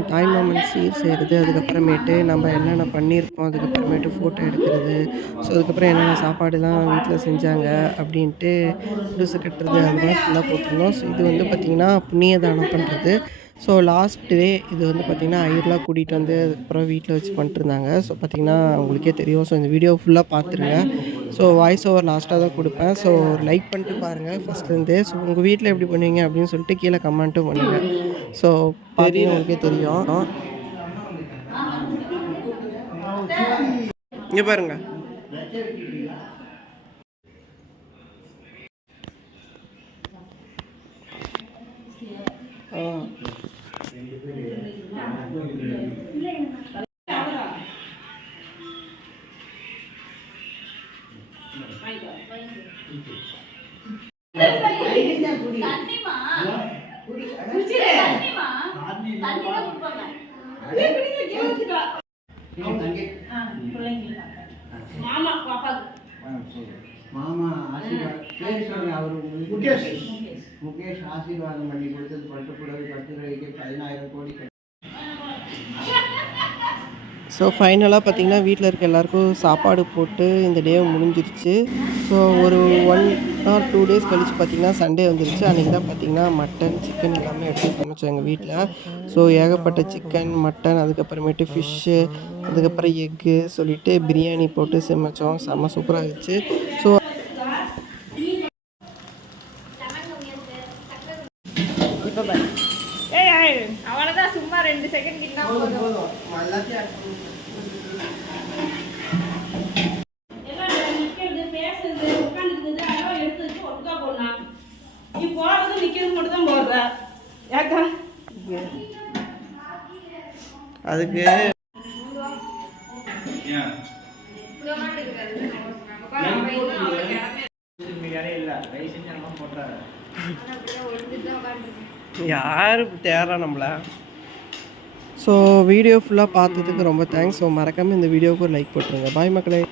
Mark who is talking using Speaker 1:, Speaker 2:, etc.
Speaker 1: எடுக்கிறது அதுக்கப்புறமேட்டு நம்ம என்னென்ன பண்ணியிருப்போம் அதுக்கப்புறமேட்டு ஃபோட்டோ எடுக்கிறது ஸோ அதுக்கப்புறம் என்னென்ன சாப்பாடுலாம் வீட்டில் செஞ்சாங்க அப்படின்ட்டு லூசு கட்டுறது அந்த மாதிரி ஃபுல்லாக போட்டிருந்தோம். ஸோ இது வந்து பார்த்திங்கன்னா புண்ணிய தானம் பண்ணுறது ஸோ லாஸ்ட் டே இது வந்து பார்த்திங்கன்னா ஐயர்லாம் கூட்டிகிட்டு வந்து அதுக்கப்புறம் வீட்டில் வச்சு பண்ணிட்டுருந்தாங்க ஸோ பார்த்திங்கன்னா உங்களுக்கே தெரியும். ஸோ இந்த வீடியோ ஃபுல்லாக பார்த்துருங்க ஸோ வாய்ஸ் ஓவர் லாஸ்ட்டாக தான் கொடுப்பேன். ஸோ லைக் பண்ணிட்டு பாருங்கள் ஃபஸ்ட்லேருந்தே ஸோ உங்கள் வீட்டில் எப்படி பண்ணுவீங்க அப்படின்னு சொல்லிட்டு கீழே கமெண்ட்டும் பண்ணுங்கள் ஸோ பார்த்தீங்கன்னா உங்களுக்கே தெரியும். இங்கே பாருங்க. ஆ.
Speaker 2: மாமா பாப்பாக்கு.
Speaker 3: மாமா ஆசீர்வாத் பேர் சொல்லுங்க அவர் முகேஷ். முகேஷ் ஆசீர்வாதம் பண்ணி கொடுத்தது பட்டு புடவை பட்டு பதினாயிரம் கோடி கட்டி
Speaker 1: ஸோ ஃபைனலாக பார்த்தீங்கன்னா வீட்டில் இருக்க எல்லாருக்கும் சாப்பாடு போட்டு இந்த டே முடிஞ்சிருச்சு. ஸோ ஒரு ஒன் ஆர் டூ டேஸ் கழித்து பார்த்தீங்கன்னா சண்டே வந்துருச்சு. அன்றைக்கி தான் பார்த்தீங்கன்னா மட்டன் சிக்கன் எல்லாமே எடுத்து சமைச்சோம் எங்கள் வீட்டில் ஸோ ஏகப்பட்ட சிக்கன் மட்டன் அதுக்கப்புறமேட்டு ஃபிஷ்ஷு அதுக்கப்புறம் எக்கு சொல்லிட்டு பிரியாணி போட்டு சமைச்சோம். செம்ம சூப்பராக இருந்துச்சு. ஸோ இப்போ
Speaker 2: அவ்வளவுதான் சும்மா ரெண்டு செகண்ட் கிட்டா போதும் நீ போறது நிக்கிறது மட்டும் தான் போடுற. ஏக்கா?
Speaker 1: அதுக்கு
Speaker 3: இல்லை
Speaker 1: யார் தேரா நம்மளை. ஸோ வீடியோ ஃபுல்லாக பார்த்ததுக்கு ரொம்ப தேங்க்ஸ் ஸோ மறக்காமல் இந்த வீடியோவுக்கு ஒரு லைக் போட்டுருங்க. பாய் மக்களே.